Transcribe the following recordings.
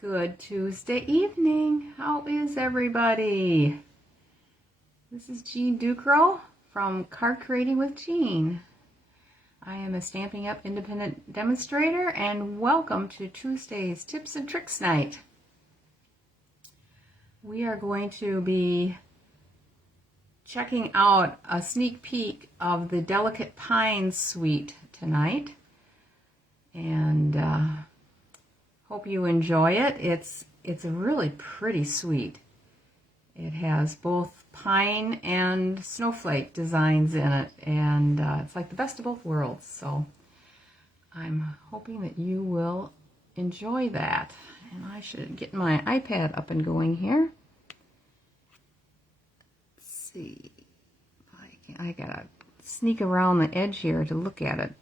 Good Tuesday evening. How is everybody? This is Jean Ducro from Card Creating with Jean. I am a Stampin' Up! Independent demonstrator, and welcome to Tuesday's Tips and Tricks Night. We are going to be checking out a sneak peek of the Delicate Pines suite tonight, and hope you enjoy it. It's a really pretty suite. It has both pine and snowflake designs in it, and it's like the best of both worlds. So I'm hoping that you will enjoy that. And I should get my iPad up and going here. Let's see if I can. I gotta sneak around the edge here to look at it.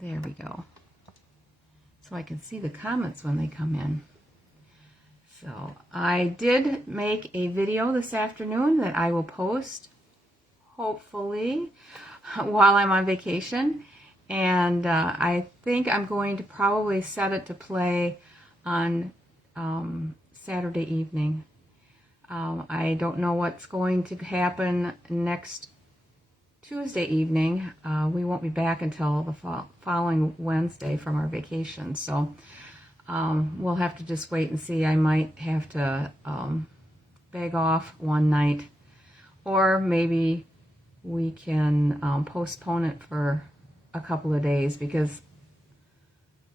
There we go. So I can see the comments when they come in. So I did make a video this afternoon that I will post, hopefully, while I'm on vacation. And I think I'm going to probably set it to play on Saturday evening. I don't know what's going to happen next Tuesday evening. We won't be back until the following Wednesday from our vacation, so we'll have to just wait and see. I might have to beg off one night, or maybe we can postpone it for a couple of days, because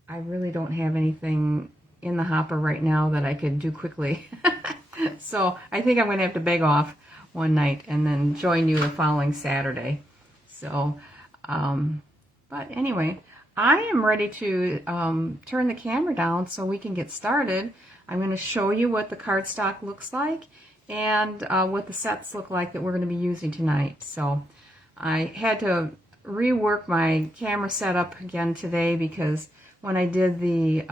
I really don't have anything in the hopper right now that I could do quickly. So I think I'm going to have to beg off one night and then join you the following Saturday. So, but anyway, I am ready to turn the camera down so we can get started. I'm going to show you what the cardstock looks like and what the sets look like that we're going to be using tonight. So I had to rework my camera setup again today, because when I did the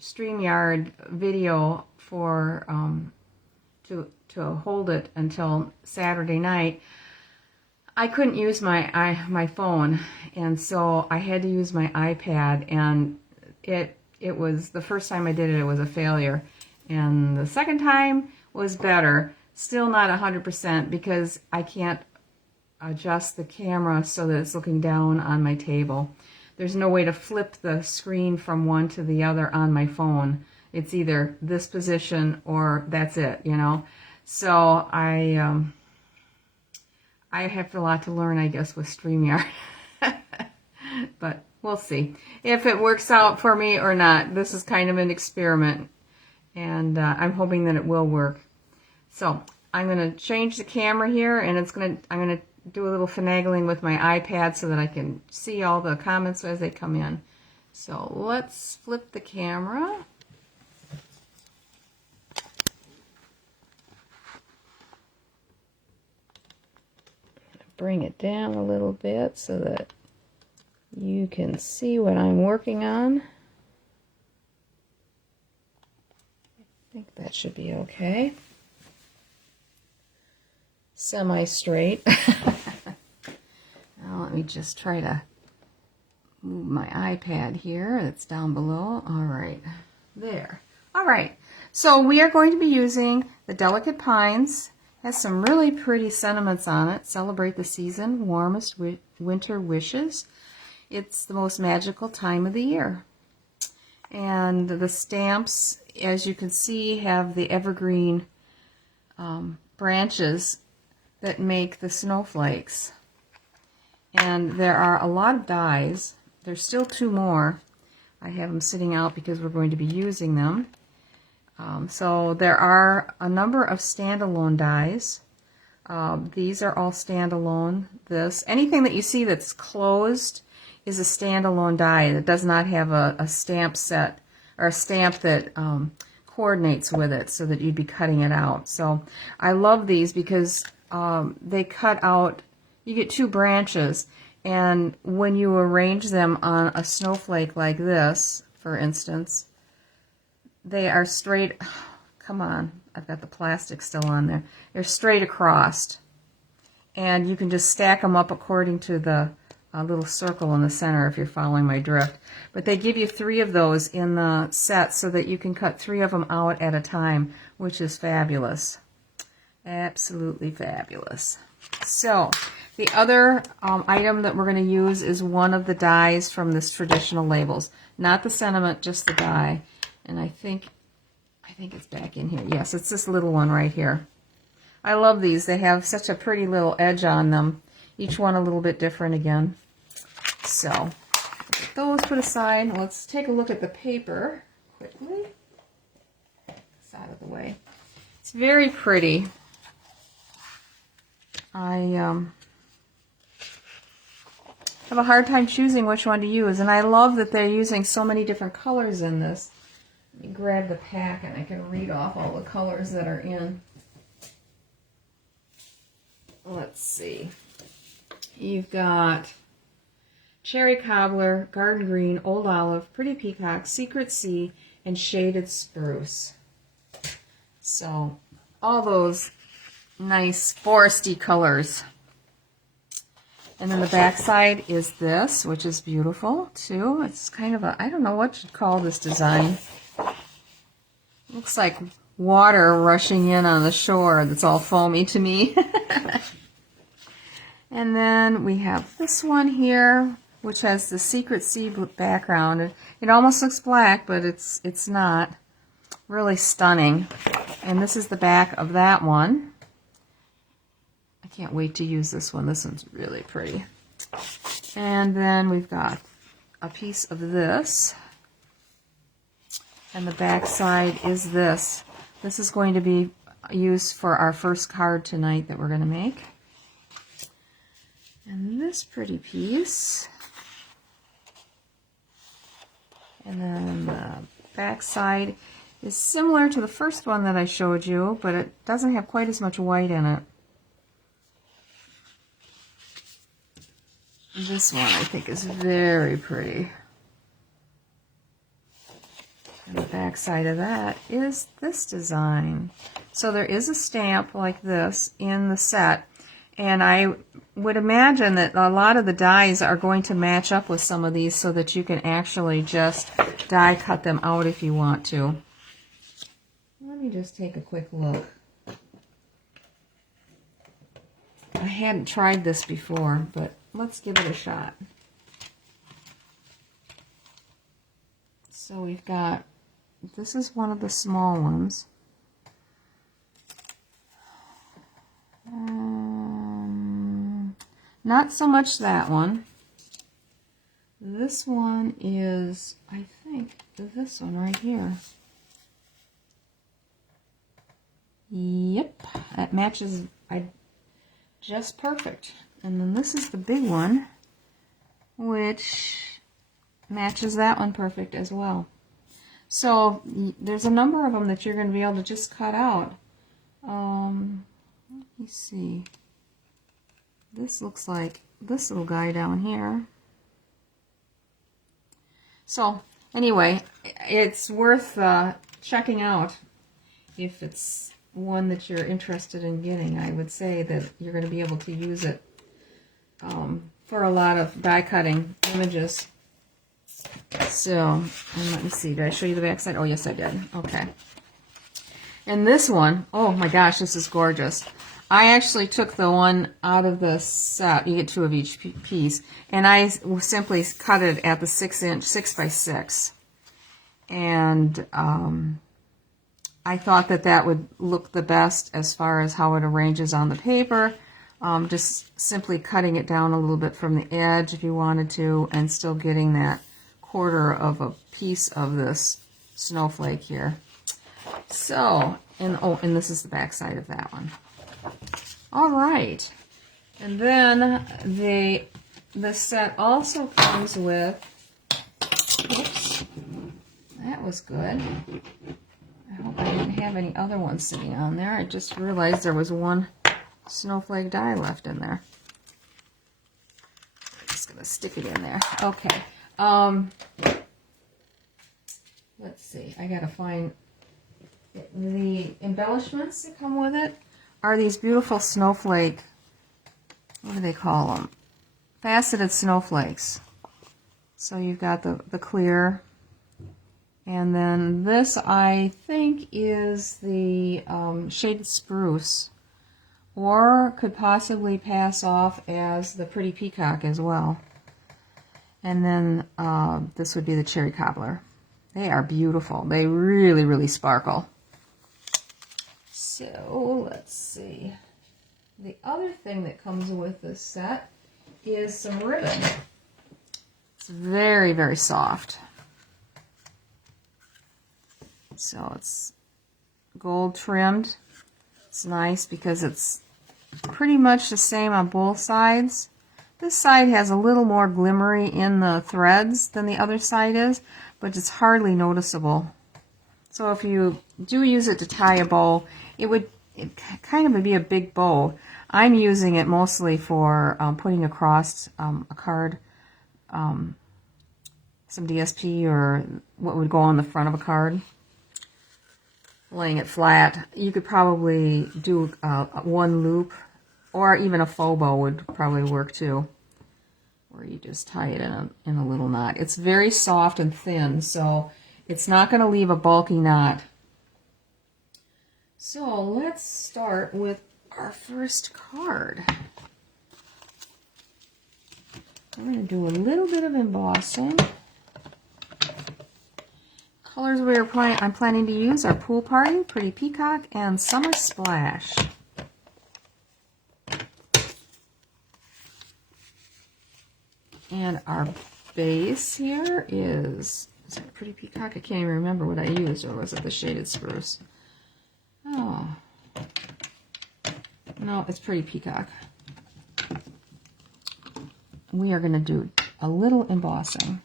StreamYard video for to hold it until Saturday night, I couldn't use my phone, and so I had to use my iPad, and it was, the first time I did it, it was a failure, and the second time was better. Still not 100%, because I can't adjust the camera so that it's looking down on my table. There's no way to flip the screen from one to the other on my phone. It's either this position or that's it, you know. So I have a lot to learn, I guess, with StreamYard. But we'll see if it works out for me or not. This is kind of an experiment, and I'm hoping that it will work. So I'm going to change the camera here, and I'm going to do a little finagling with my iPad so that I can see all the comments as they come in. So let's flip the camera. Bring it down a little bit so that you can see what I'm working on. I think that should be okay. Semi-straight. Now let me just try to move my iPad here. It's down below. All right, there. All right, so we are going to be using the Delicate Pines. Has some really pretty sentiments on it. Celebrate the season, warmest winter wishes. It's the most magical time of the year. And the stamps, as you can see, have the evergreen branches that make the snowflakes. And there are a lot of dies. There's still 2 more. I have them sitting out because we're going to be using them. So there are a number of standalone dies. These are all standalone. Anything that you see that's closed is a standalone die that does not have a stamp set or a stamp that coordinates with it, so that you'd be cutting it out. So I love these because they cut out, you get 2 branches, and when you arrange them on a snowflake like this, for instance, they are straight, come on, I've got the plastic still on there. They're straight across, and you can just stack them up according to the a little circle in the center if you're following my drift. But they give you 3 of those in the set so that you can cut 3 of them out at a time, which is fabulous. Absolutely fabulous. So the other item that we're going to use is one of the dies from this Traditional Labels. Not the sentiment, just the die. And I think it's back in here. Yes, it's this little one right here. I love these. They have such a pretty little edge on them. Each one a little bit different again. So, get those put aside. Let's take a look at the paper quickly. This out of the way. It's very pretty. I have a hard time choosing which one to use, and I love that they're using so many different colors in this. Let me grab the pack and I can read off all the colors that are in. Let's see. You've got Cherry Cobbler, Garden Green, Old Olive, Pretty Peacock, Secret Sea, and Shaded Spruce. So, all those nice foresty colors. And then the back side is this, which is beautiful too. It's kind of a, I don't know what you'd call this design. Looks like water rushing in on the shore that's all foamy to me. And then we have this one here, which has the Secret Sea background. It almost looks black, but it's not. Really stunning. And this is the back of that one. I can't wait to use this one. This one's really pretty. And then we've got a piece of this. And the back side is this. This is going to be used for our first card tonight that we're going to make. And this pretty piece. And then the back side is similar to the first one that I showed you, but it doesn't have quite as much white in it. This one I think is very pretty. And the back side of that is this design. So there is a stamp like this in the set, and I would imagine that a lot of the dies are going to match up with some of these so that you can actually just die cut them out if you want to. Let me just take a quick look. I hadn't tried this before, but let's give it a shot. So we've got, this is one of the small ones. Not so much that one. This one is, I think, this one right here. Yep, that matches just perfect. And then this is the big one, which matches that one perfect as well. So there's a number of them that you're going to be able to just cut out. Let me see. This looks like this little guy down here. So anyway, it's worth checking out if it's one that you're interested in getting. I would say that you're going to be able to use it for a lot of die cutting images. So, and let me see, did I show you the back side? Oh yes I did. Okay. And this one, oh my gosh, this is gorgeous. I actually took the one out of the set, you get 2 of each piece, and I simply cut it at the 6-inch 6x6. And I thought that that would look the best as far as how it arranges on the paper. Just simply cutting it down a little bit from the edge if you wanted to, and still getting that 1/4 of a piece of this snowflake here. So, and oh, and this is the back side of that one. All right, and then the set also comes with, oops, that was good. I hope I didn't have any other ones sitting on there. I just realized there was one snowflake die left in there. I'm just going to stick it in there. Okay. Let's see. I got to find the embellishments that come with it. Are these beautiful snowflake, what do they call them? faceted snowflakes. So you've got the clear, and then this I think is the shaded spruce, or could possibly pass off as the pretty peacock as well. And then this would be the cherry cobbler. They are beautiful. They really, really sparkle. So let's see. The other thing that comes with this set is some ribbon. It's very, very soft. So it's gold trimmed. It's nice because it's pretty much the same on both sides. This side has a little more glimmery in the threads than the other side is, but it's hardly noticeable. So if you do use it to tie a bow, it kind of be a big bow. I'm using it mostly for putting across a card, some DSP or what would go on the front of a card. Laying it flat. You could probably do one loop, or even a faux bow would probably work too, where you just tie it in a little knot. It's very soft and thin, so it's not going to leave a bulky knot. So let's start with our first card. We're going to do a little bit of embossing. Colors I'm planning to use are Pool Party, Pretty Peacock, and Summer Splash. And our base here is it Pretty Peacock? I can't even remember what I used, or was it the Shaded Spruce? Oh. No, it's Pretty Peacock. We are going to do a little embossing.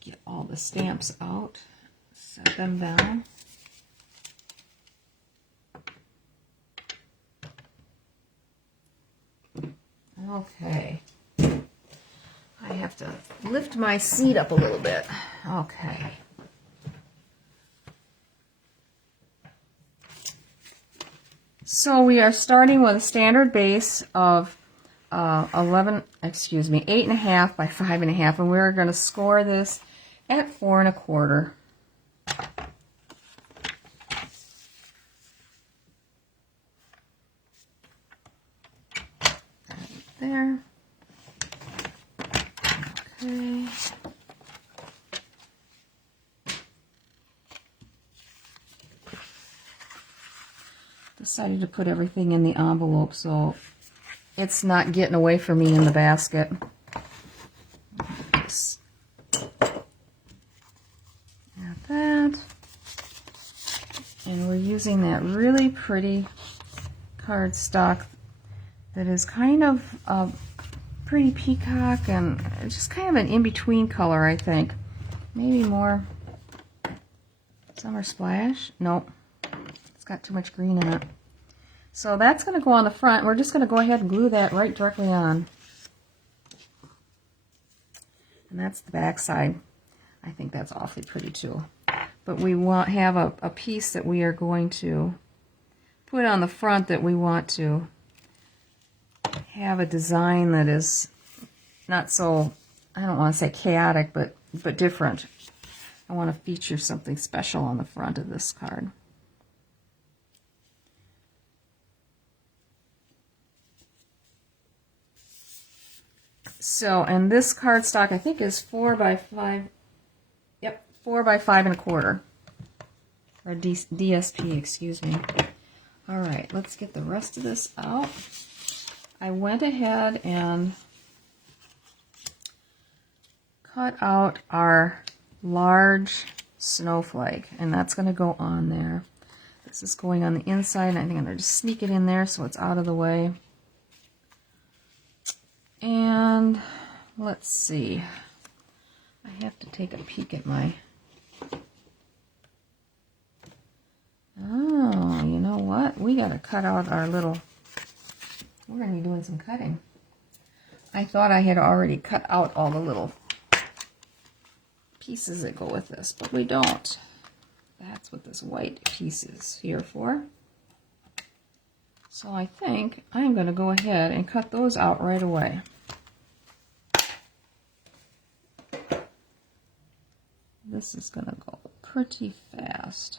Get all the stamps out, set them down. Okay. I have to lift my seat up a little bit. Okay. So we are starting with a standard base of 8.5 by 5.5, and we're going to score this at 4 1/4. There. Okay. Decided to put everything in the envelope so it's not getting away from me in the basket. Just add that. And we're using that really pretty cardstock that is kind of a Pretty Peacock, and it's just kind of an in-between color, I think. Maybe more Summer Splash. Nope. It's got too much green in it. So that's going to go on the front. We're just going to go ahead and glue that right directly on. And that's the back side. I think that's awfully pretty too. But we want have a piece that we are going to put on the front that we want to have a design that is not so, I don't want to say chaotic, but different. I want to feature something special on the front of this card. So, and this cardstock I think is 4 by 5. Yep, 4 by 5 1/4. Or DSP, excuse me. All right, let's get the rest of this out. I went ahead and cut out our large snowflake, and that's going to go on there. This is going on the inside, and I think I'm going to just sneak it in there so it's out of the way. And let's see. I have to take a peek at my... Oh, you know what? We got to cut out our little... We're going to be doing some cutting. I thought I had already cut out all the little pieces that go with this, but we don't. That's what this white piece is here for. So I think I'm going to go ahead and cut those out right away. This is going to go pretty fast.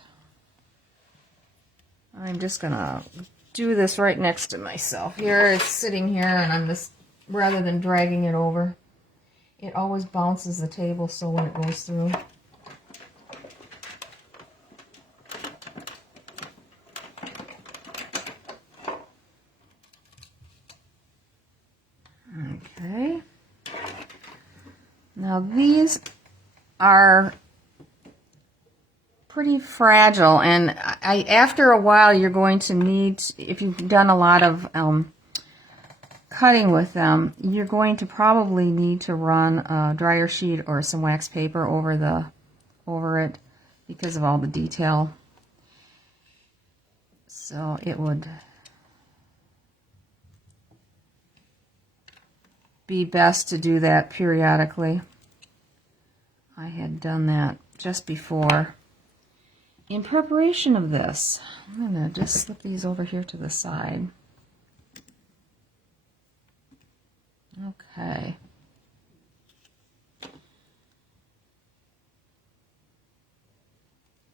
I'm just going to do this right next to myself. Here, it's sitting here, and I'm just, rather than dragging it over, it always bounces the table so when it goes through. Okay. Now these are pretty fragile, and after a while you're going to need, if you've done a lot of cutting with them, you're going to probably need to run a dryer sheet or some wax paper over it because of all the detail. So it would be best to do that periodically. I had done that just before. In preparation of this, I'm going to just slip these over here to the side. Okay.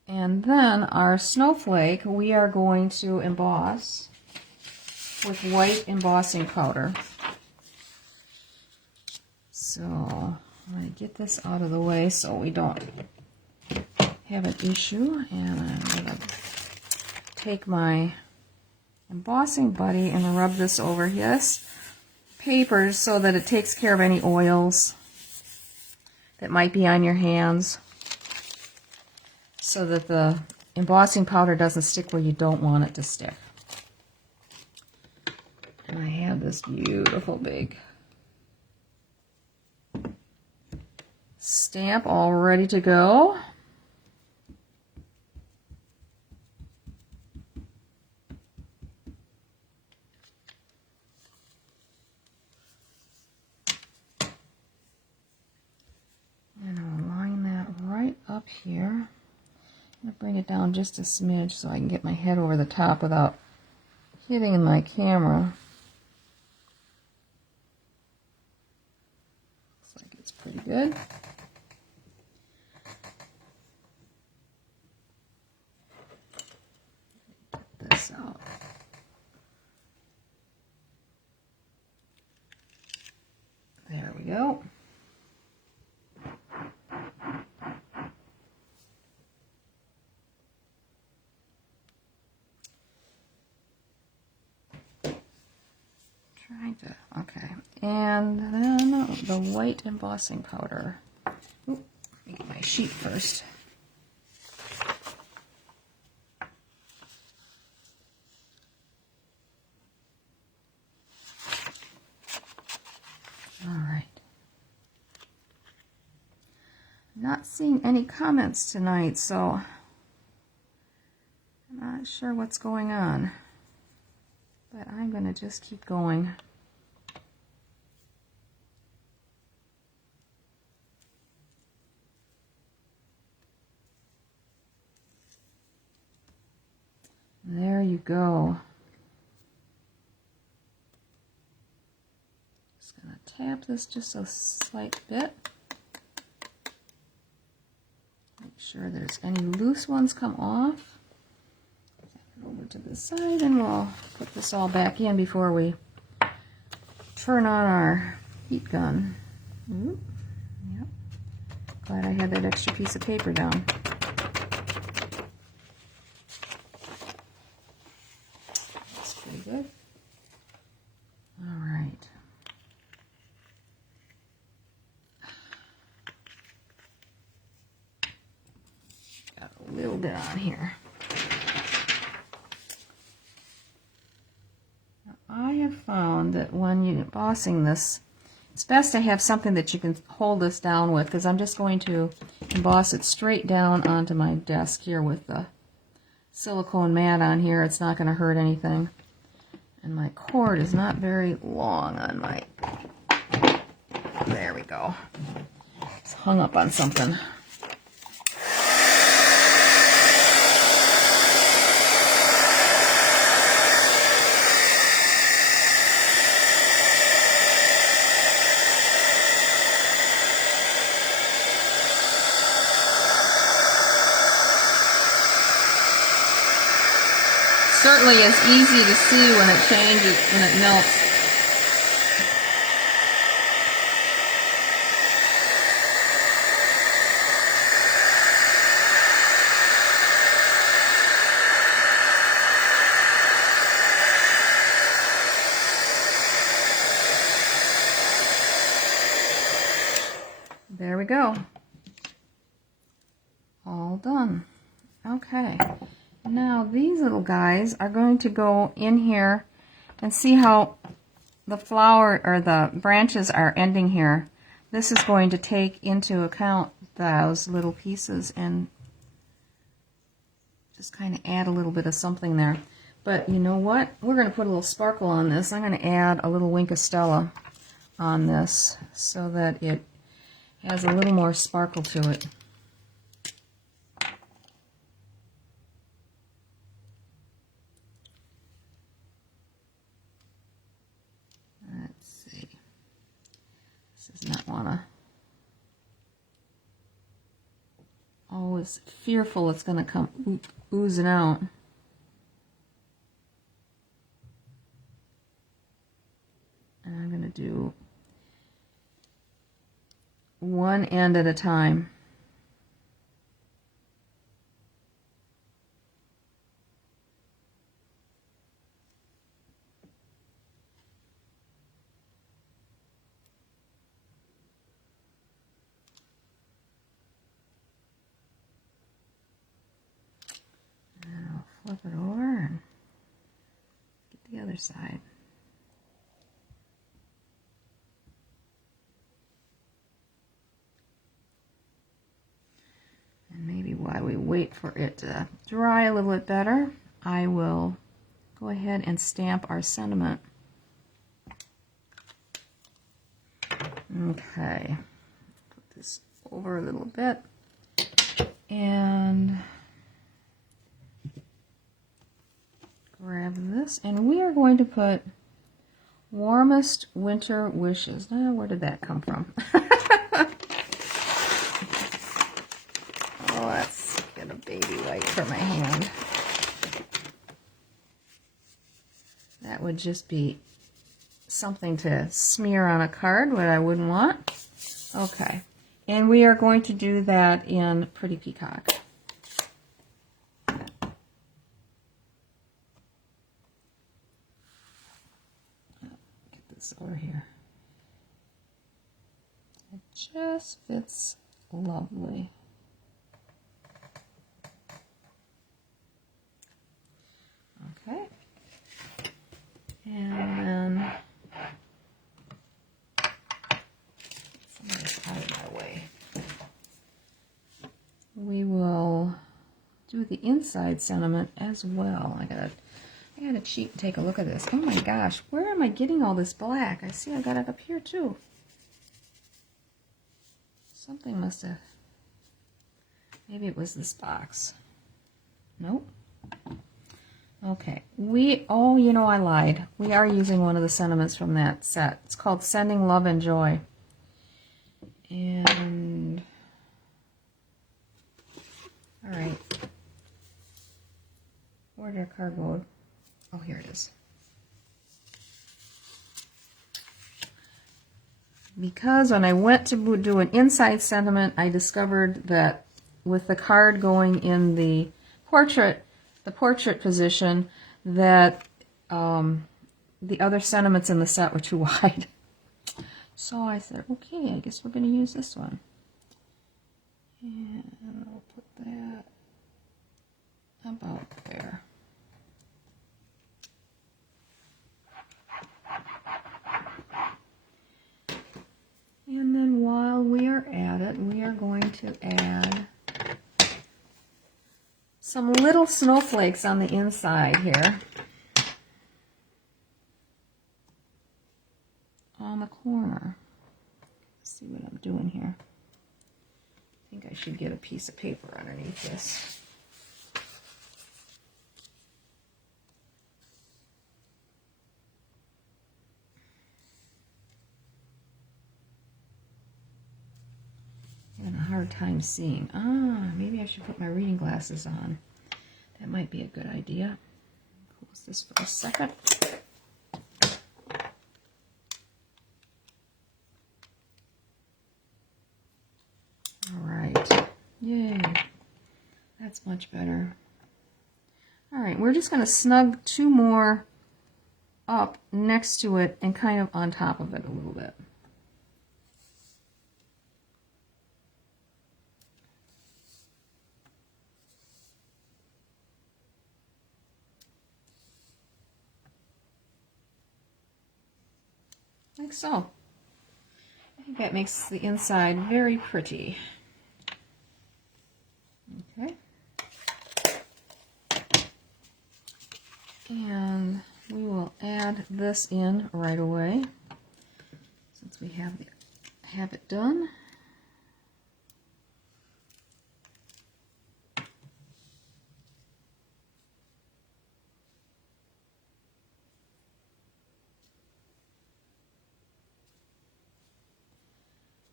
And then our snowflake we are going to emboss with white embossing powder. So I'm going to get this out of the way so we don't have an issue. And I'm going to take my embossing buddy and rub this over his paper so that it takes care of any oils that might be on your hands, so that the embossing powder doesn't stick where you don't want it to stick. And I have this beautiful big stamp all ready to go. And I'll line that right up here. I'm going to bring it down just a smidge so I can get my head over the top without hitting my camera. Looks like it's pretty good. Get this out. There we go. Okay, and then the white embossing powder. Oop, let me get my sheet first. All right. Not seeing any comments tonight, so I'm not sure what's going on. But I'm going to just keep going. There you go. Just going to tap this just a slight bit. Make sure there's any loose ones come off. Over to the side, and we'll put this all back in before we turn on our heat gun. Ooh, yep. Glad I had that extra piece of paper down. That's pretty good. All right. Got a little bit on here. I have found that when you're embossing this, it's best to have something that you can hold this down with, because I'm just going to emboss it straight down onto my desk here with the silicone mat on here. It's not going to hurt anything. And my cord is not very long on my... There we go. It's hung up on something. certainly is easy to see when it changes, when it melts. There we go. All done. Okay. Now these little guys are going to go in here and see how the flower or the branches are ending here. This is going to take into account those little pieces and just kind of add a little bit of something there. But you know what? We're going to put a little sparkle on this. I'm going to add a little Wink of Stella on this so that it has a little more sparkle to it. Let's see. This does not want to. Always fearful it's going to come oozing out. And I'm going to do one end at a time. And I'll flip it over and get the other side. And maybe while we wait for it to dry a little bit better, I will go ahead and stamp our sentiment. Okay, put this over a little bit and grab this, and we are going to put Warmest Winter Wishes. Now, where did that come from? Oh, let's get a baby wipe for my hand. That would just be something to smear on a card, what I wouldn't want. Okay, and we are going to do that in Pretty Peacock. Get this over here. It just fits lovely. Okay, and then some of this out of my way. We will do the inside sentiment as well. I gotta cheat and take a look at this. Oh my gosh, where am I getting all this black? I see I got it up here too. Something must have, maybe it was this box. Nope. Okay, oh, you know, I lied. We are using one of the sentiments from that set. It's called Sending Love and Joy. And, all right. Where did our card go? Oh, here it is. Because when I went to do an inside sentiment, I discovered that with the card going in the portrait position, that the other sentiments in the set were too wide. So I said, okay, I guess we're going to use this one. And I'll put that about there. And then while we are at it, we are going to add some little snowflakes on the inside here. On the corner. Let's see what I'm doing here. I think I should get a piece of paper underneath this. Having a hard time seeing. Maybe I should put my reading glasses on. That might be a good idea. Close this for a second. All right. Yay. That's much better. All right, we're just going to snug 2 more up next to it and kind of on top of it a little bit. Like so. I think that makes the inside very pretty. Okay. And we will add this in right away since we have it done.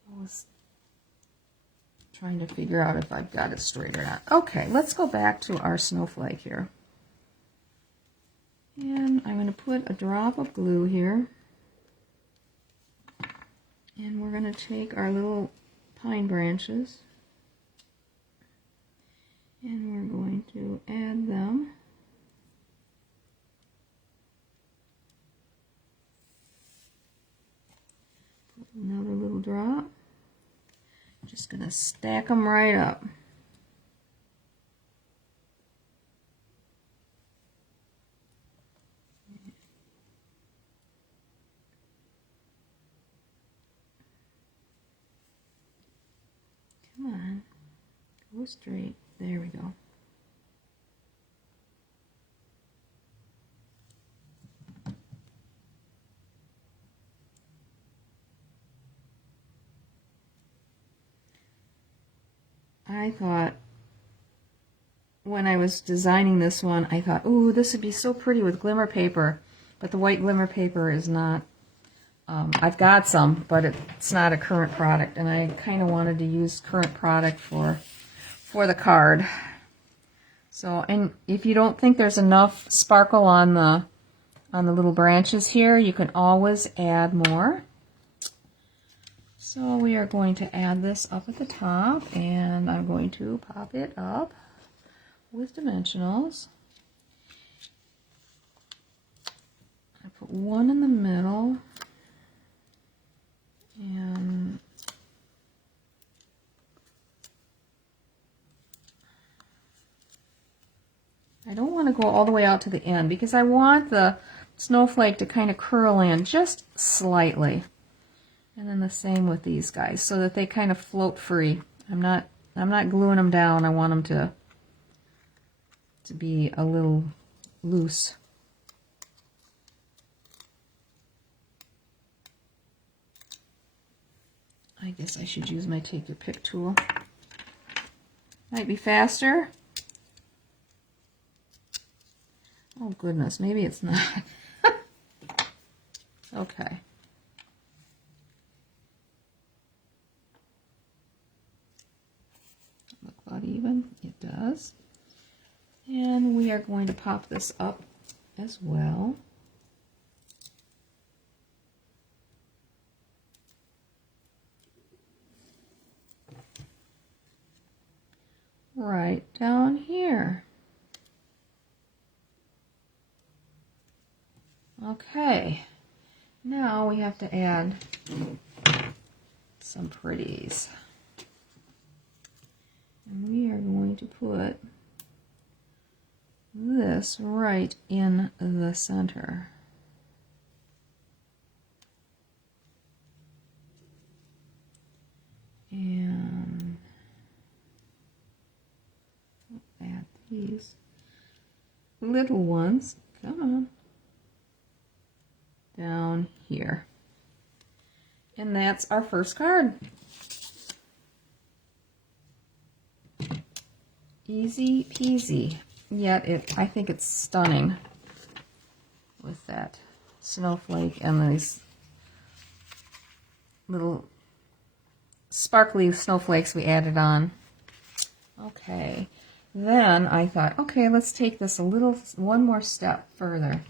I was trying to figure out if I've got it straight or not. Okay, let's go back to our snowflake here. And I'm going to put a drop of glue here. And we're going to take our little pine branches and we're going to add them. Put another little drop. Just going to stack them right up. Come on, go straight. There we go. I thought, when I was designing this one, I thought, ooh, this would be so pretty with glimmer paper, but the white glimmer paper is not, I've got some, but it's not a current product, and I kind of wanted to use current product for the card. So, and if you don't think there's enough sparkle on the little branches here, you can always add more. So we are going to add this up at the top, and I'm going to pop it up with dimensionals. I put one in the middle, and I don't want to go all the way out to the end because I want the snowflake to kind of curl in just slightly. And then the same with these guys, so that they kind of float free. I'm not gluing them down. I want them to be a little loose. I guess I should use my take your pick tool. Might be faster. Oh goodness, maybe it's not. Okay. Look about even. It does. And we are going to pop this up as well. Right down here. Okay, now we have to add some pretties. And we are going to put this right in the center. And add these little ones, come on, down here. And that's our first card. Easy peasy, yet I think it's stunning with that snowflake and these little sparkly snowflakes we added on. Okay, then I thought, okay, let's take this one more step further.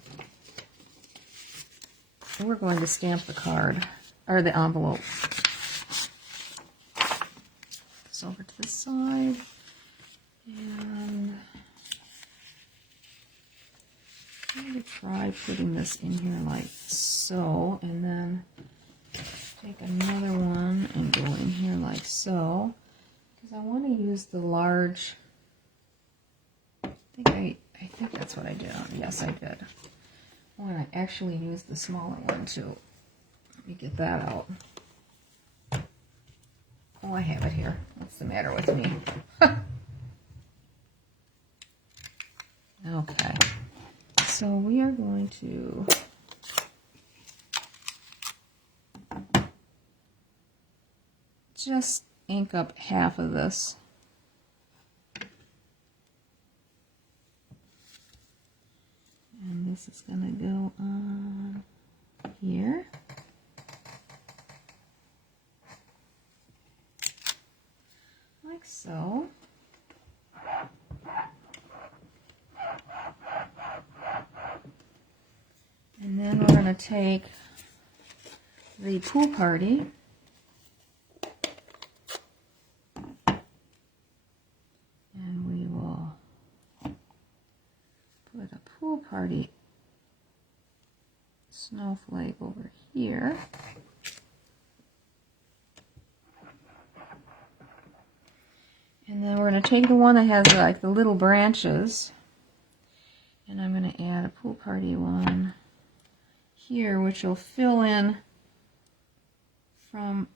We're going to stamp the card, or the envelope. This over to the side, and I'm going to try putting this in here like so, and then take another one and go in here like so, because I want to use the large. I think that's what I did. Yes, I did. I want to actually use the smaller one too. Let me get that out. Oh, I have it here. What's the matter with me? Okay. So we are going to just ink up half of this. And this is going to go on here. Like so. And then we're going to take the pool party and we will put a pool party snowflake over here. And then we're going to take the one that has like the little branches, and I'm going to add a pool party one here, which will fill in from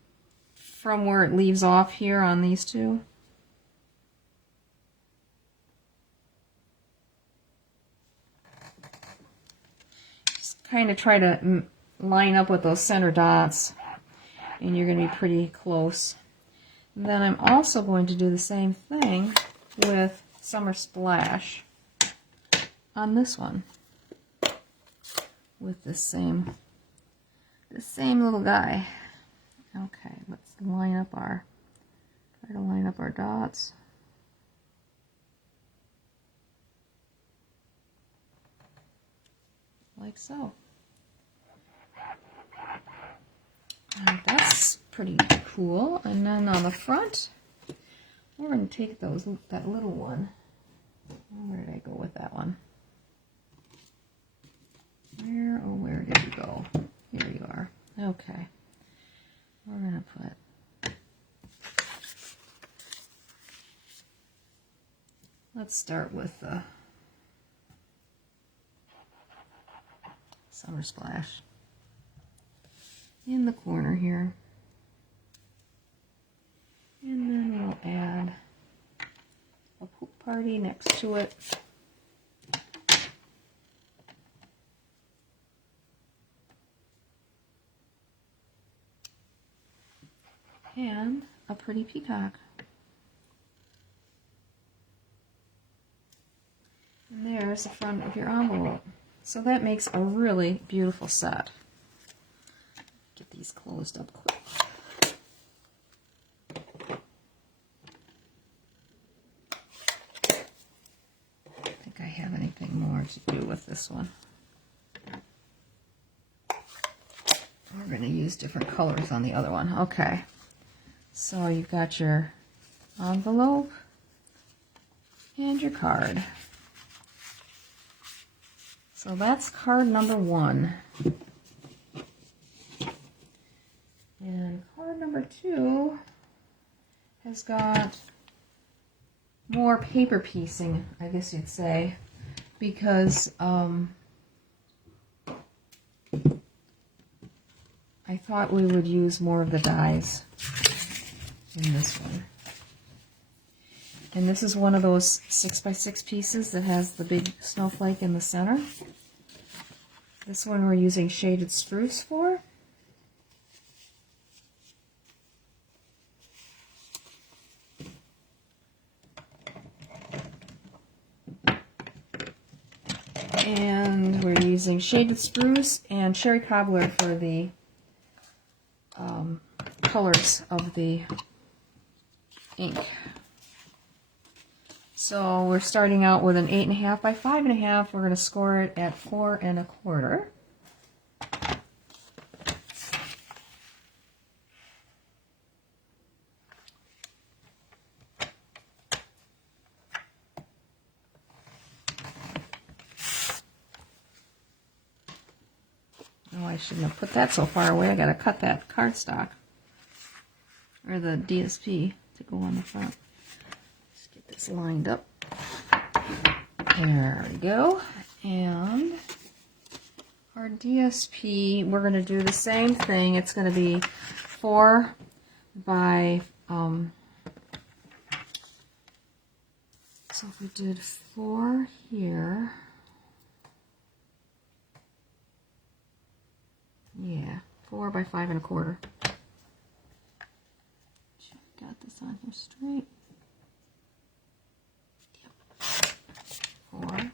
where it leaves off here on these two. Just kind of try to line up with those center dots, and you're going to be pretty close. Then I'm also going to do the same thing with Summer Splash on this one with the same little guy. Okay, let's try to line up our dots. Like so. And that's pretty cool. And then on the front, we're going to take that little one. Where did I go with that one? Where did you go? Here you are. Okay. We're going to put, let's start with the Summer Splash in the corner here. And then we'll add a pool party next to it. And a pretty peacock. And there's the front of your envelope. So that makes a really beautiful set. Get these closed up quick. I think I have anything more to do with this one. We're going to use different colors on the other one. Okay. So you've got your envelope and your card. So that's card number 1. And card number 2 has got more paper piecing, I guess you'd say, because I thought we would use more of the dies in this one. And this is one of those 6x6 pieces that has the big snowflake in the center. This one we're using shaded spruce for. And we're using shaded spruce and cherry cobbler for the colors of the ink. So we're starting out with an 8.5 by 5.5. We're going to score it at 4 1/4. Oh, I shouldn't have put that so far away. I got to cut that cardstock or the DSP to go on the front. Let's get this lined up. There we go. And our DSP, we're going to do the same thing. It's going to be 4 by, so if we did 4 here, yeah, 4 by 5 1/4. Got this on here straight. Yep. 4,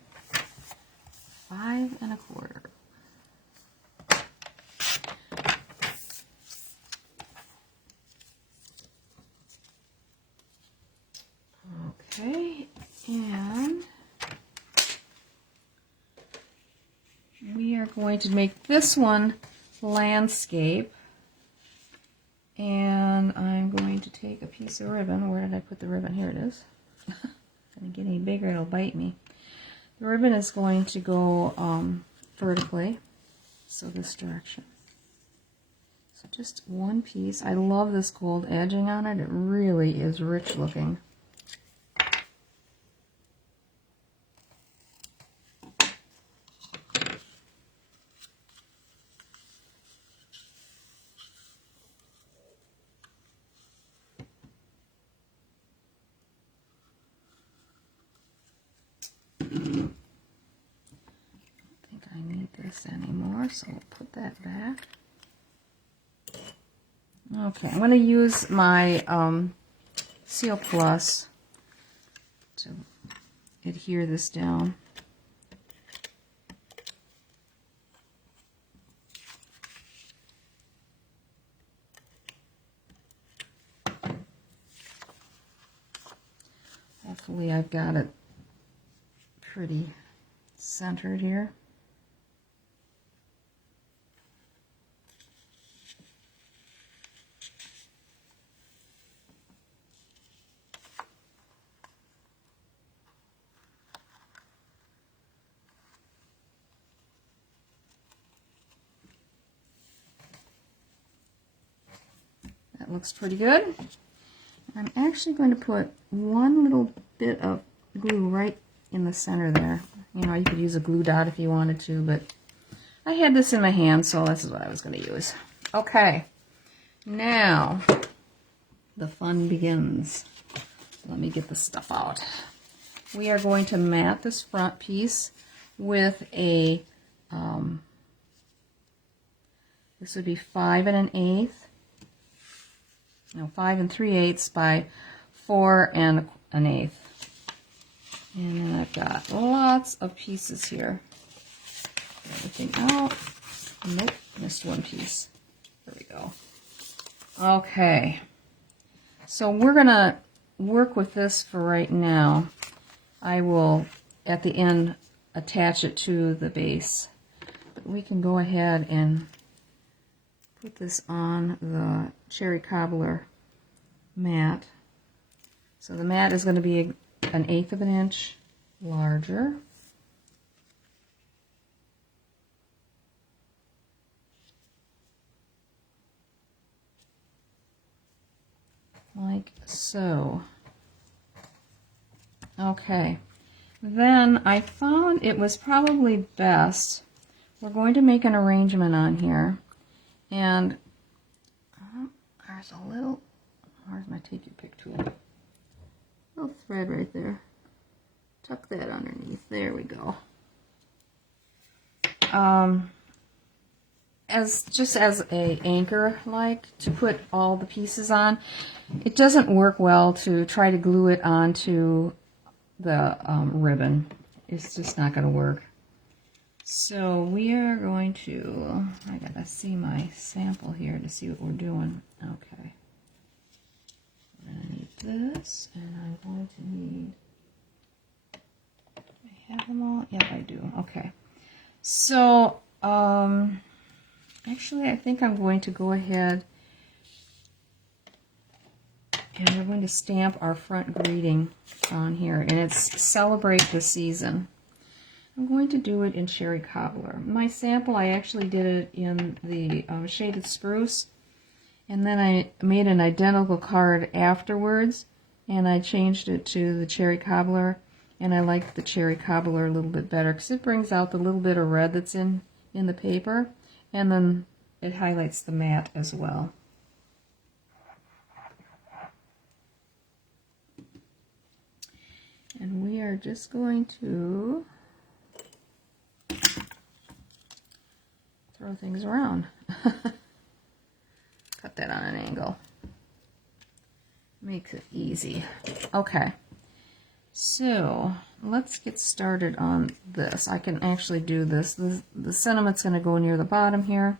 5 1/4. Okay, and we are going to make this one landscape. And I'm going to take a piece of ribbon. Where did I put the ribbon? Here it is. If I get any bigger, it'll bite me. The ribbon is going to go vertically, so this direction. So just one piece. I love this gold edging on it. It really is rich looking. Anymore, so we'll put that back. Okay, I'm going to use my Seal Plus to adhere this down. Hopefully I've got it pretty centered here. That looks pretty good. I'm actually going to put one little bit of glue right in the center there. You know, you could use a glue dot if you wanted to, but I had this in my hand, so this is what I was going to use. Okay, now the fun begins. Let me get the stuff out. We are going to mat this front piece with a, this would be 5 1/8. No, 5 3/8 by 4 1/8. And then I've got lots of pieces here. Get everything out. Nope, missed one piece. There we go. Okay. So we're going to work with this for right now. I will, at the end, attach it to the base. But we can go ahead and put this on the Cherry Cobbler mat. So the mat is going to be 1/8 of an inch larger. Like so. Okay. Then I found it was probably best, we're going to make an arrangement on here. And there's a little, where's my take your pick tool? Little thread right there. Tuck that underneath. There we go. Just as a anchor, like to put all the pieces on. It doesn't work well to try to glue it onto the ribbon. It's just not going to work. So we are going to, I gotta see my sample here to see what we're doing. Okay. We're going to need this, and I'm going to need have them all? Yep, I do. Okay. So, actually, I think I'm going to go ahead and we're going to stamp our front greeting on here, and it's Celebrate the Season. I'm going to do it in Cherry Cobbler. My sample, I actually did it in the Shaded Spruce, and then I made an identical card afterwards, and I changed it to the Cherry Cobbler, and I like the Cherry Cobbler a little bit better because it brings out the little bit of red that's in the paper, and then it highlights the matte as well. And we are just going to throw things around. Cut that on an angle. Makes it easy. Okay. So let's get started on this. I can actually do this. The sentiment's going to go near the bottom here.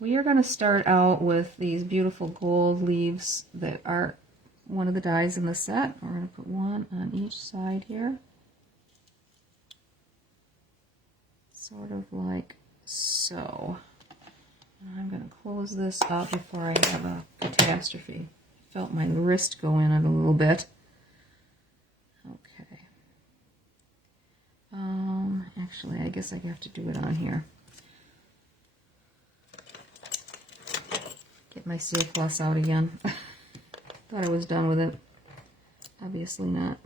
We are going to start out with these beautiful gold leaves that are one of the dies in the set. We're going to put one on each side here. Sort of like so. And I'm going to close this up before I have a catastrophe. I felt my wrist go in it a little bit. Okay. Actually, I guess I have to do it on here. Get my Seal Floss out again. Thought I was done with it. Obviously not.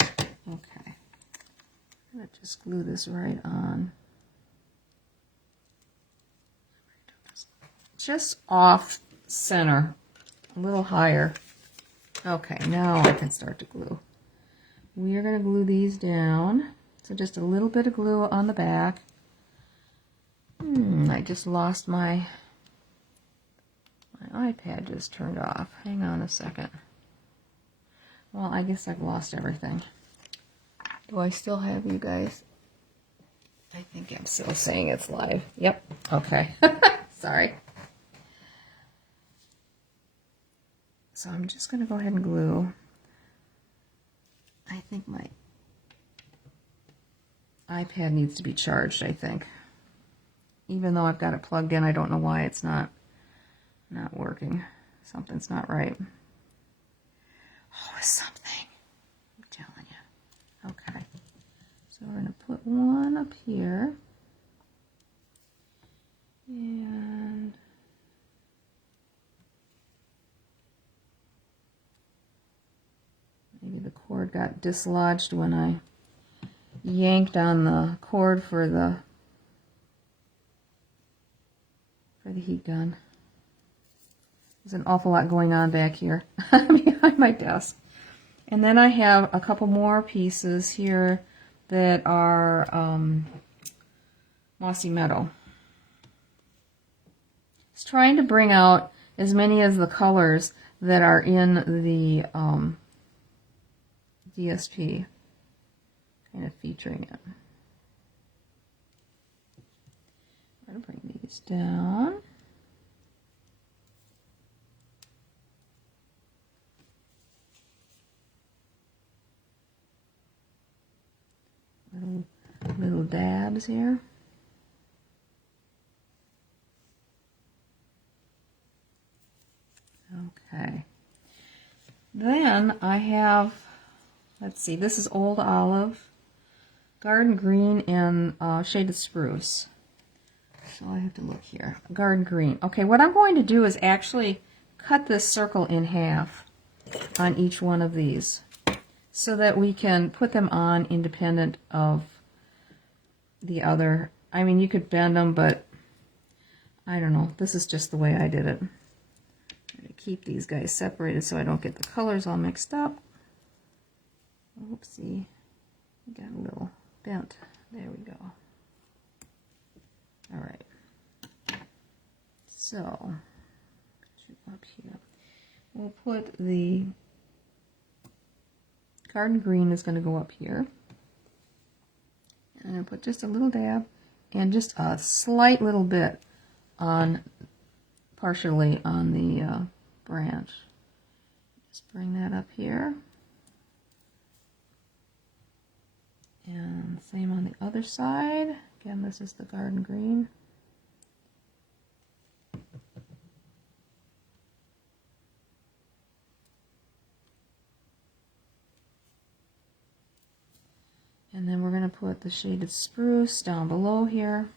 Okay. I'm going to just glue this right on. Just off center. A little higher. Okay, now I can start to glue. We are going to glue these down. So just a little bit of glue on the back. I just lost my iPad just turned off. Hang on a second. Well, I guess I've lost everything. Do I still have you guys? I think I'm still saying it's live. Yep. Okay. Sorry. So I'm just going to go ahead and glue. I think my iPad needs to be charged, I think. Even though I've got it plugged in, I don't know why it's not working. Something's not right. Always something. I'm telling you. Okay. So we're going to put one up here. And maybe the cord got dislodged when I yanked on the cord for the heat gun. There's an awful lot going on back here behind my desk. And then I have a couple more pieces here that are Mossy Meadow. It's trying to bring out as many of the colors that are in the DSP, kind of featuring it. I'm going to bring these down. Little dabs here. Okay. Then I have, let's see, this is Old Olive, Garden Green, and Shaded Spruce. So I have to look here. Garden Green. Okay, what I'm going to do is actually cut this circle in half on each one of these so that we can put them on independent of the other. I mean, you could bend them, but I don't know. This is just the way I did it. I'm going to keep these guys separated so I don't get the colors all mixed up. Oopsie. Got a little bent. There we go. All right. So, up here. We'll put the Garden Green is going to go up here. And I'm going to put just a little dab and just a slight little bit on, partially on the branch. Just bring that up here. And same on the other side. Again, this is the garden green. And then we're going to put the shaded spruce down below here.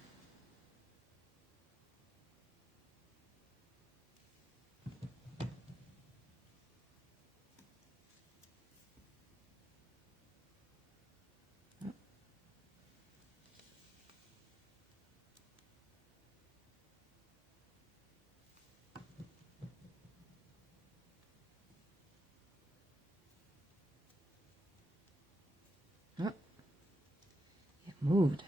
Moved.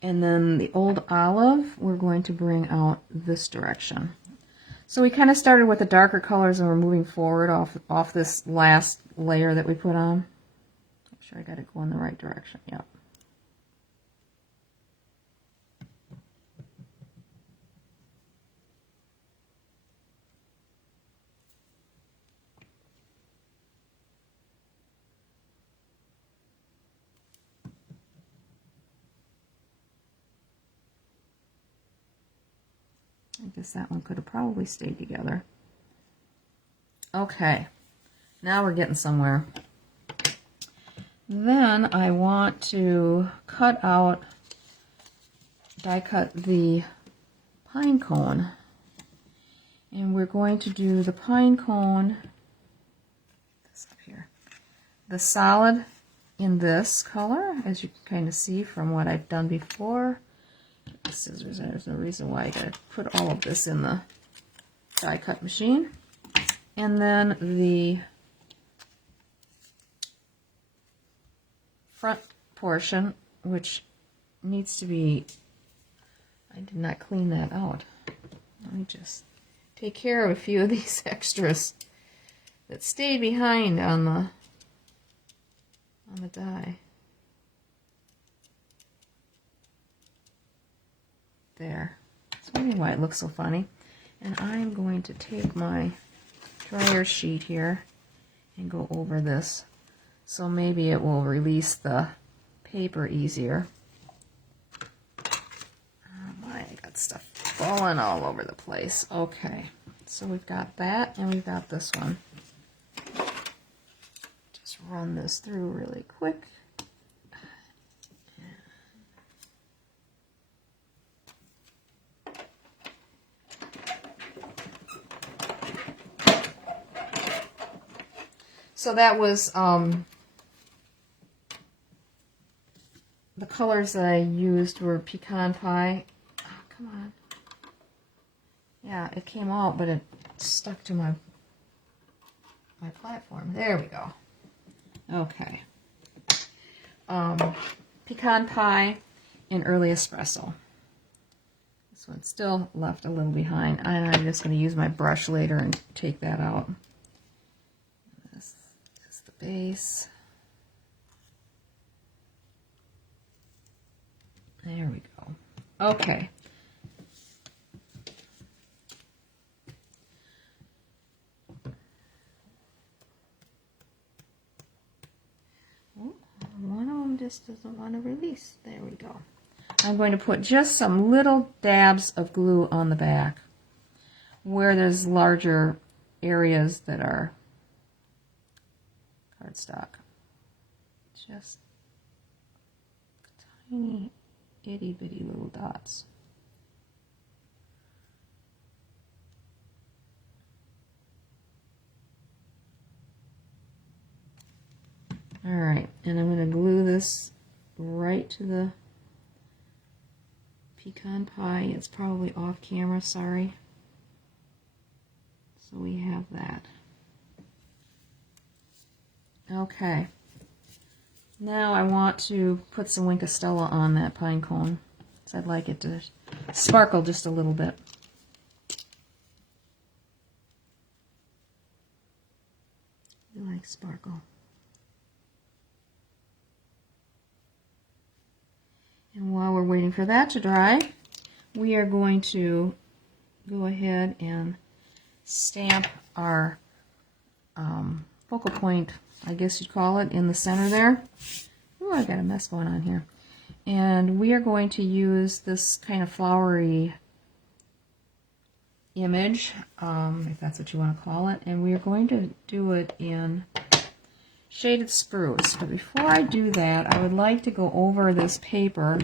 And then the old olive, we're going to bring out this direction. So we kind of started with the darker colors and we're moving forward off this last layer that we put on. Make sure I got it going the right direction. Yep. I guess that one could have probably stayed together. Okay, now we're getting somewhere. Then I want to die cut the pine cone. And we're going to do the pine cone, this up here, the solid in this color, as you can kind of see from what I've done before. The scissors, there's no reason why I gotta put all of this in the die cut machine. And then the front portion, which needs to be, I did not clean that out. Let me just take care of a few of these extras that stayed behind on the die. There. That's maybe why it looks so funny. And I'm going to take my dryer sheet here and go over this, so maybe it will release the paper easier. Oh my, I got stuff falling all over the place. Okay, so we've got that and we've got this one. Just run this through really quick. So that was the colors that I used were pecan pie. Oh, come on. Yeah, it came out, but it stuck to my platform. There we go. Okay. Pecan pie and early espresso. This one's still left a little behind. And I'm just going to use my brush later and take that out. Base. There we go. Okay. Oh, one of them just doesn't want to release. There we go. I'm going to put just some little dabs of glue on the back where there's larger areas that are cardstock. Just tiny itty bitty little dots. Alright, and I'm going to glue this right to the pecan pie. It's probably off camera, sorry. So we have that. Okay, now I want to put some Wink of Stella on that pine cone, because I'd like it to sparkle just a little bit. I like sparkle. And while we're waiting for that to dry, we are going to go ahead and stamp our focal point, I guess you'd call it, in the center there. Ooh, Oh, I've got a mess going on here. And we are going to use this kind of flowery image, if that's what you want to call it. And we are going to do it in Shaded Spruce. But before I do that, I would like to go over this paper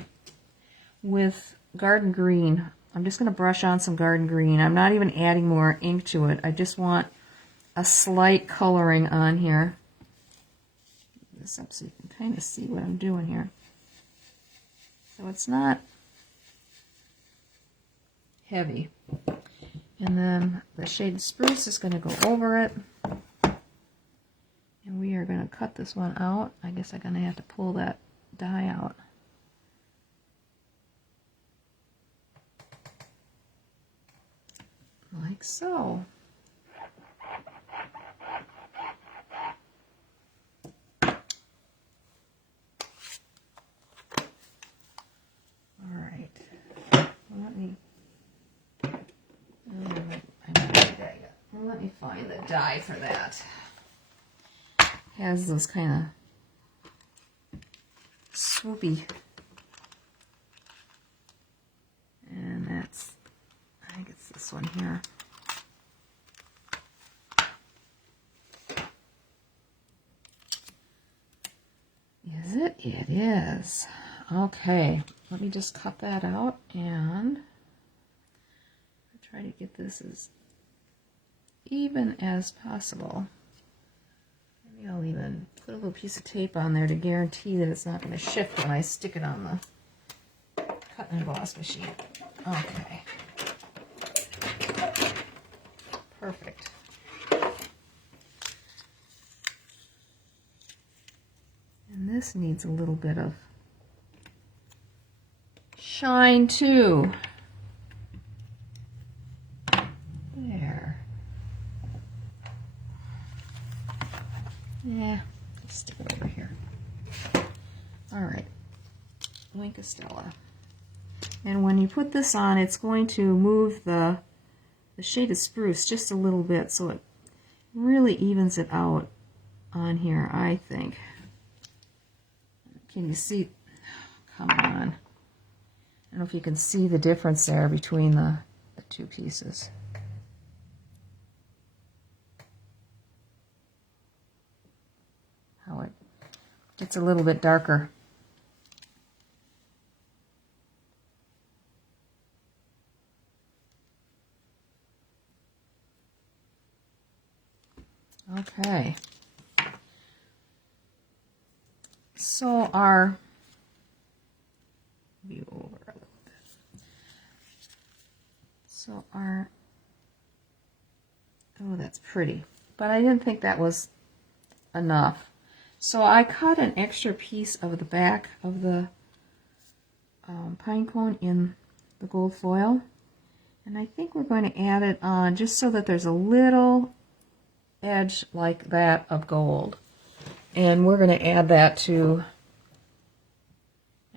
with Garden Green. I'm just going to brush on some Garden Green. I'm not even adding more ink to it. I just want a slight coloring on here. Put this up so you can kind of see what I'm doing here. So it's not heavy. And then the Shaded Spruce is going to go over it. And we are going to cut this one out. I guess I'm going to have to pull that die out. Like so. Alright. Let me find the die for that. Has those kind of swoopy. And that's, I think it's this one here. Is it? It is. Okay, let me just cut that out and try to get this as even as possible. Maybe I'll even put a little piece of tape on there to guarantee that it's not going to shift when I stick it on the cut and emboss machine. Okay. Perfect. And this needs a little bit of shine too. There. Yeah, just stick it over here. All right, Wink of Stella. And when you put this on, it's going to move the Shaded Spruce just a little bit, so it really evens it out on here, I think. Can you see? Come on. I don't know if you can see the difference there between the two pieces. How it gets a little bit darker. Okay. So our view over a little bit. So our, oh, that's pretty. But I didn't think that was enough. So I cut an extra piece of the back of the pine cone in the gold foil. And I think we're going to add it on just so that there's a little edge like that of gold. And we're going to add that to,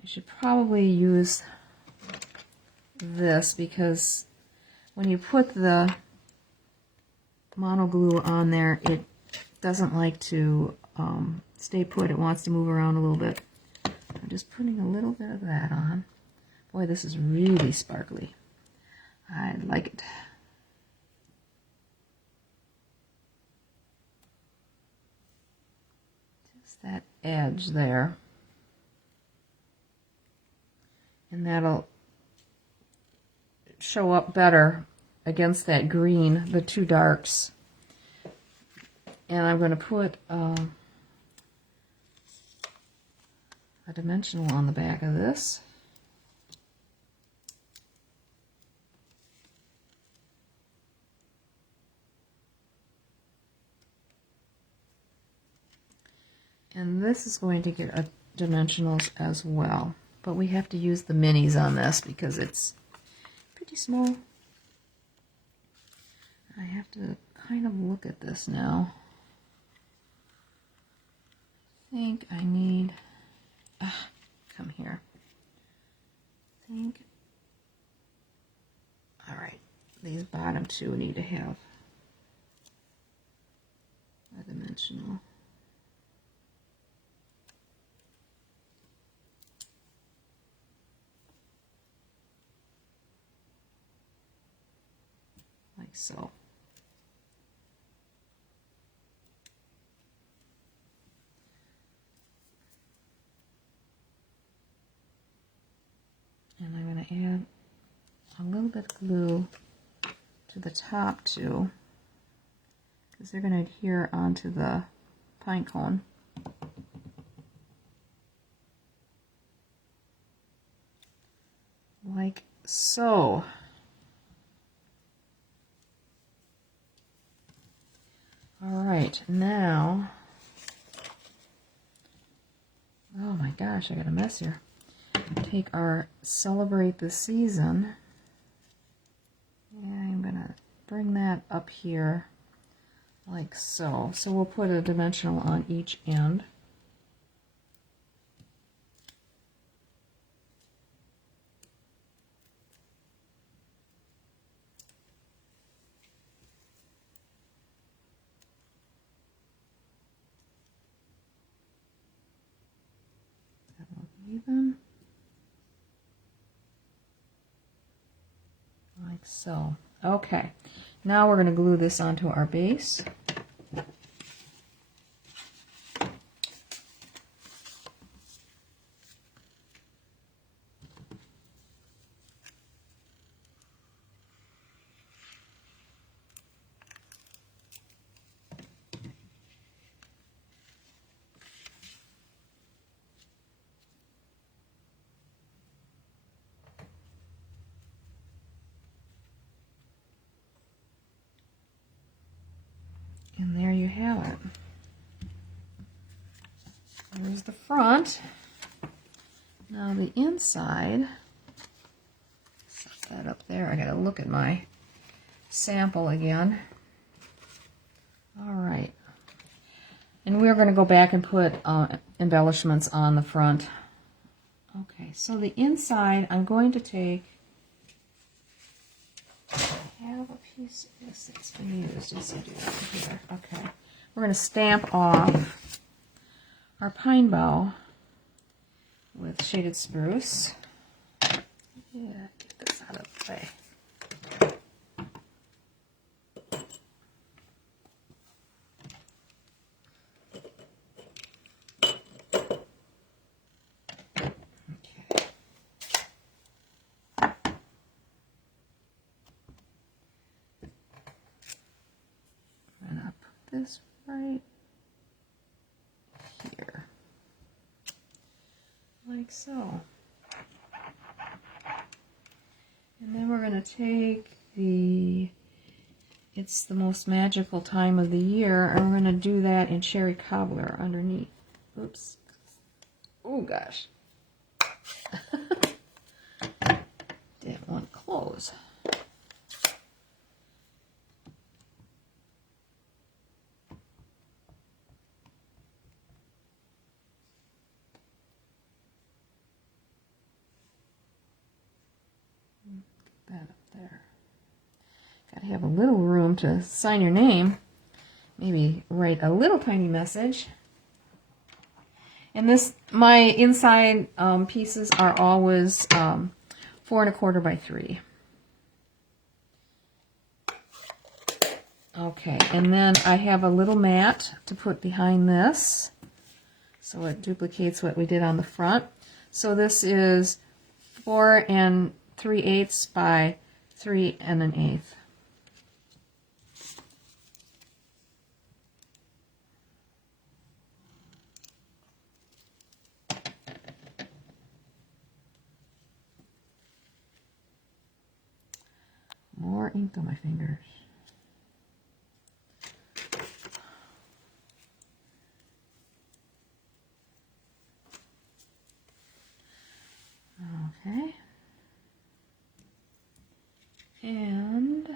I should probably use this because when you put the mono glue on there, it doesn't like to stay put. It wants to move around a little bit. I'm just putting a little bit of that on. Boy, this is really sparkly. I like it. Just that edge there. And that'll show up better against that green, the two darks. And I'm going to put a dimensional on the back of this. And this is going to get a dimensionals as well. But we have to use the minis on this because it's pretty small. I have to kind of look at this now. I think I need, come here. I think, all right, these bottom two need to have a dimensional. so. And I'm going to add a little bit of glue to the top too, because they're going to adhere onto the pine cone. Like so. All right, now, oh my gosh, I got a mess here. Take our Celebrate the Season, and I'm going to bring that up here like so. So we'll put a dimensional on each end. That will be even. Like so. Okay, now we're going to glue this onto our base. And there you have it. There's the front. Now the inside, set that up there. I gotta look at my sample again. All right. And we're gonna go back and put embellishments on the front. Okay, so the inside, I'm going to take, I have a piece of this that's been used. Yes, I do right here. Okay. We're going to stamp off our pine bough with shaded spruce. Yeah, get this out of the way. Okay. I'm going to put this right here, like so. And then we're going to take the, it's the most magical time of the year, and we're going to do that in cherry cobbler underneath. Oops. Oh gosh. Didn't want to close. Get that up there. Gotta have a little room to sign your name. Maybe write a little tiny message. And this, my inside pieces are always 4 1/4 by 3. Okay, and then I have a little mat to put behind this, so it duplicates what we did on the front. So this is 4 3/8 by 3 1/8. More ink on my fingers. Okay. And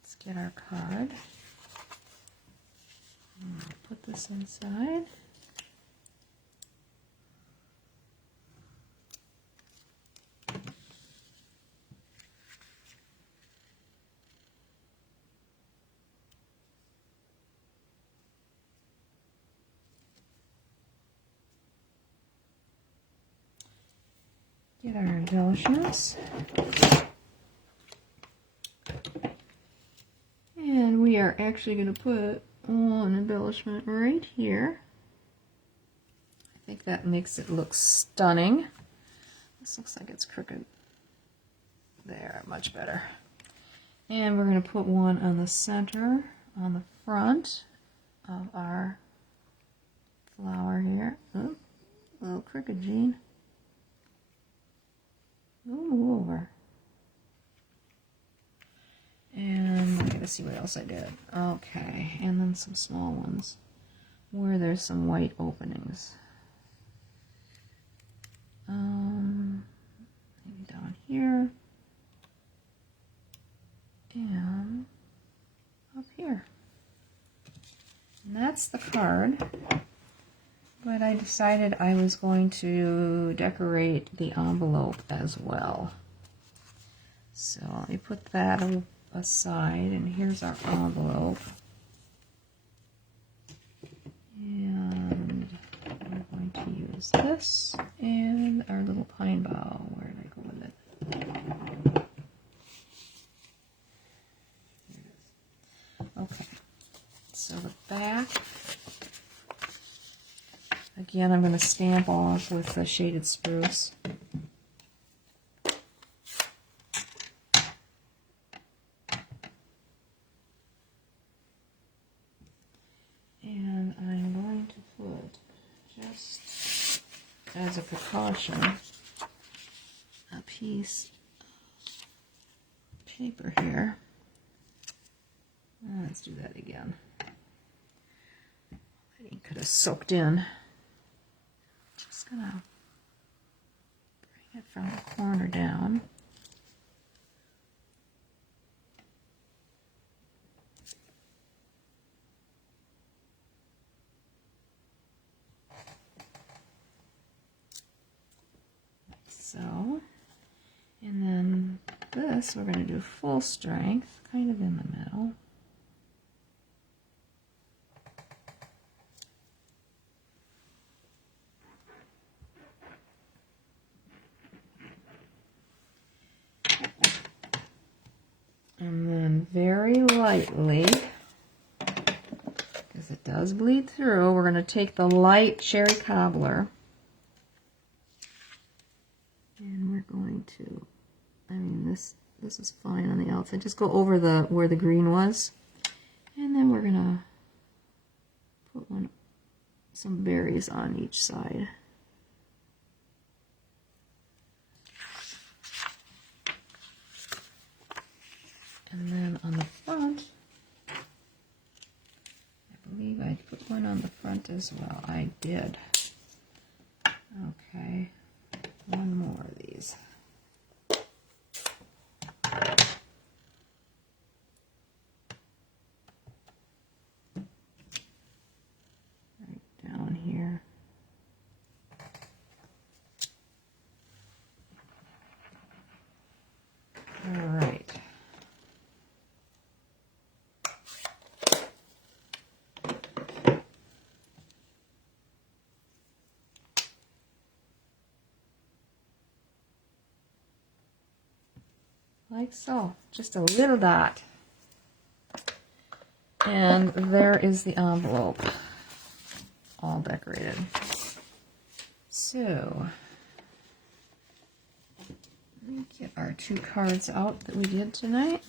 let's get our card. Put this inside. Get our embellishments. are actually going to put one embellishment right here. I think that makes it look stunning. This looks like it's crooked. There, much better. And we're going to put one on the center, on the front of our flower here. Oh, a little crooked, Jean. Move over. And I gotta see what else I did. Okay, and then some small ones where there's some white openings. Maybe down here and up here. And that's the card. But I decided I was going to decorate the envelope as well. So let me put that aside, and here's our envelope. And we're going to use this and our little pine bough. Where did I go with it? There it is. Okay, so the back. Again, I'm going to stamp off with the shaded spruce. And I'm going to put, just as a precaution, a piece of paper here. Let's do that again. That ink could have soaked in. Just gonna bring it from the corner down. Like so. And then this we're going to do full strength, kind of in the middle. And then very lightly, because it does bleed through, we're going to take the light cherry cobbler. And we're going to, this is fine on the outside. Just go over where the green was. And then we're going to put some berries on each side. And then on the front, I believe I put one on the front as well. I did. Okay, one more of these. Right down here. All right. Like so, just a little dot. And there is the envelope, all decorated. So, let me get our 2 cards out that we did tonight.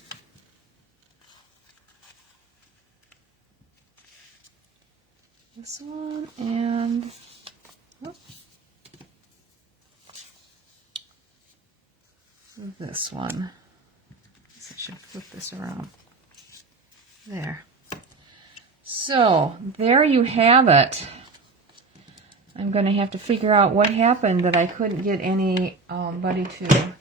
This one and this one. I should flip this around. There. So, there you have it. I'm going to have to figure out what happened that I couldn't get anybody to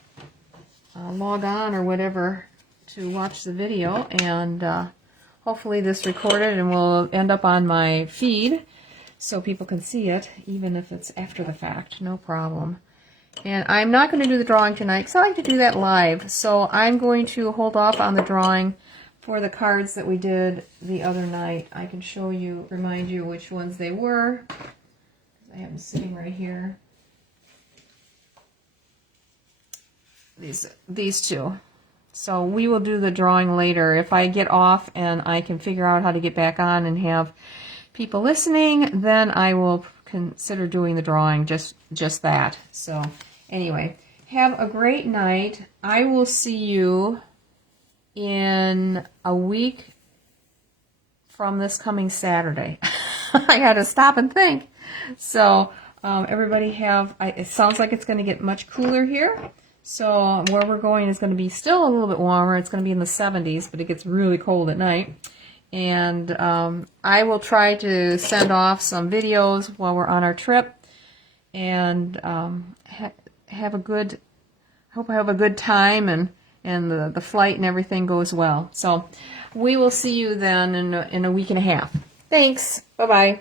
log on or whatever to watch the video, and hopefully this recorded and will end up on my feed so people can see it, even if it's after the fact, no problem. And I'm not going to do the drawing tonight because I like to do that live. So I'm going to hold off on the drawing for the cards that we did the other night. I can show you, remind you which ones they were. I have them sitting right here. These 2. So we will do the drawing later. If I get off and I can figure out how to get back on and have people listening, then I will consider doing the drawing, just that. So anyway, have a great night. I will see you in a week from this coming Saturday. I had to stop and think. So everybody it sounds like it's going to get much cooler here. So where we're going is going to be still a little bit warmer. It's going to be in the 70s, but it gets really cold at night. And I will try to send off some videos while we're on our trip. And have a good, hope I have a good time and the flight and everything goes well. So we will see you then in a week and a half. Thanks. Bye-bye.